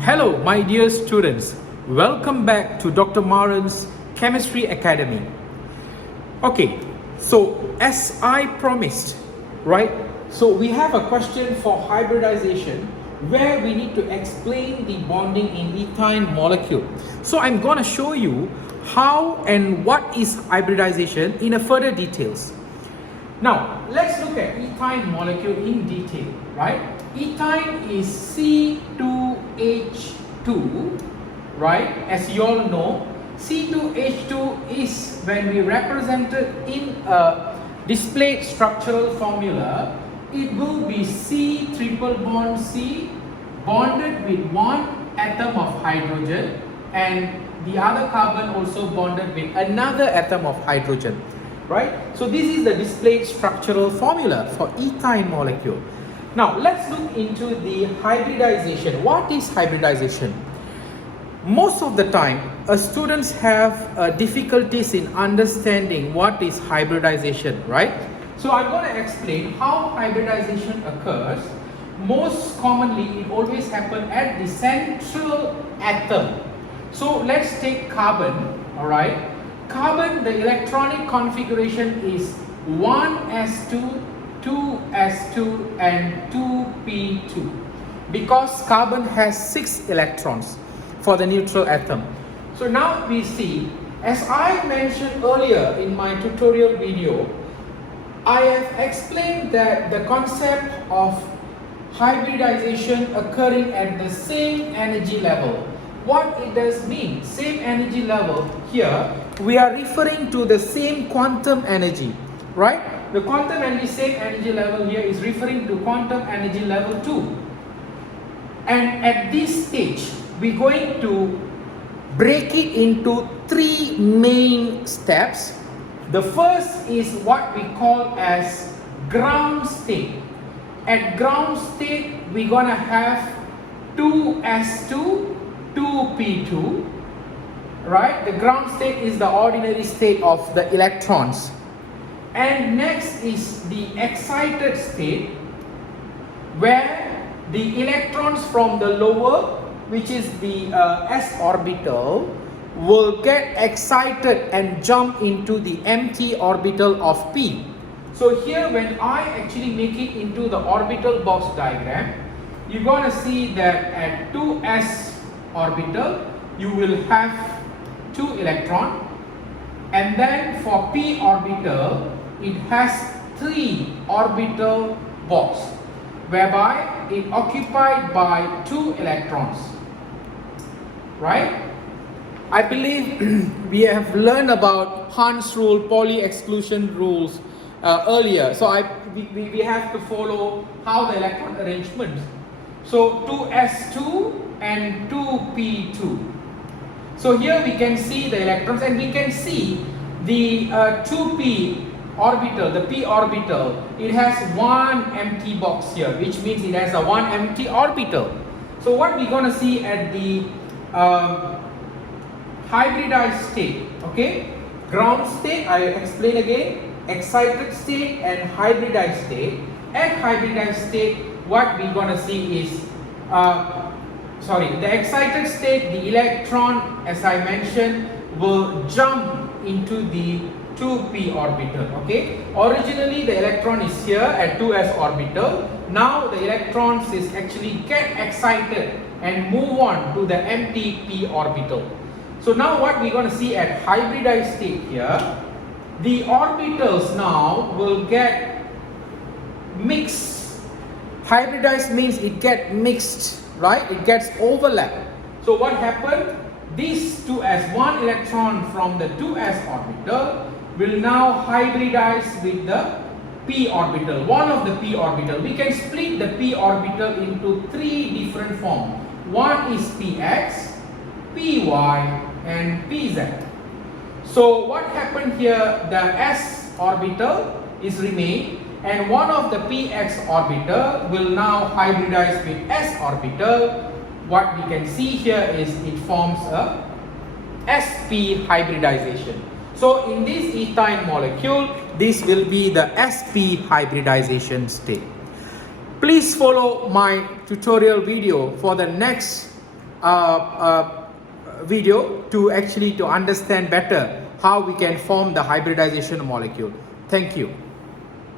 Hello, my dear students. Welcome back to Dr. Maran's Chemistry Academy. Okay, so as I promised, right? So we have a question for hybridization where we need to explain the bonding in ethyne molecule. So I'm going to show you how and what is hybridization in a further details. Now, let's look at ethyne molecule in detail, right? Ethyne is C2H2, right? As you all know, C2H2 is when we represent it in a displayed structural formula, it will be C triple bond C bonded with one atom of hydrogen and the other carbon also bonded with another atom of hydrogen. Right? So this is the displayed structural formula for ethyne molecule. Now let's look into the hybridization. What is hybridization? Most of the time, students have difficulties in understanding what is hybridization, right? So I'm going to explain how hybridization occurs. Most commonly, it always happens at the central atom. So let's take carbon, all right? Carbon, the electronic configuration is 1s2, 2s2 and 2p2 because carbon has 6 electrons for the neutral atom. So now we see, as I mentioned earlier in my tutorial video, I have explained that the concept of hybridization occurring at the same energy level. What it does mean, same energy level, here we are referring to the same quantum energy, right? The quantum energy, same energy level here is referring to quantum energy level 2. And at this stage, we're going to break it into 3 main steps. The first is what we call as ground state. At ground state, we're gonna have 2s2, 2p2, right? The ground state is the ordinary state of the electrons. And next is the excited state where the electrons from the lower, which is the s orbital, will get excited and jump into the empty orbital of p. So here when I actually make it into the orbital box diagram, you're going to see that at 2s orbital you will have 2 electrons, and then for p orbital it has 3 orbital box whereby it occupied by 2 electrons, right? I believe we have learned about Hund's rule, Pauli exclusion rules earlier, so we have to follow how the electron arrangements. So 2s2 and 2p2. So here we can see the electrons and we can see the 2p orbital, the p orbital, it has one empty box here, which means it has a one empty orbital. So what we're going to see at the hybridized state, okay? Ground state, I explain again, excited state and hybridized state. At hybridized state, what we're going to see is the excited state, the electron, as I mentioned, will jump into the 2p orbital, okay? Originally the electron is here at 2s orbital. Now the electrons is actually get excited and move on to the empty p orbital. So now what we're going to see at hybridized state here, the orbitals now will get mixed. Hybridized means it gets mixed, right? It gets overlapped. So what happened? These 2s, one electron from the 2s orbital will now hybridize with the p orbital, one of the p orbital. We can split the p orbital into 3 different forms. One is px, py and pz. So what happened here, the s orbital is remain and one of the px orbital will now hybridize with s orbital. What we can see here is it forms a sp hybridization. So in this ethyne molecule, this will be the sp hybridization state. Please follow my tutorial video for the next video to actually to understand better how we can form the hybridization molecule. Thank you.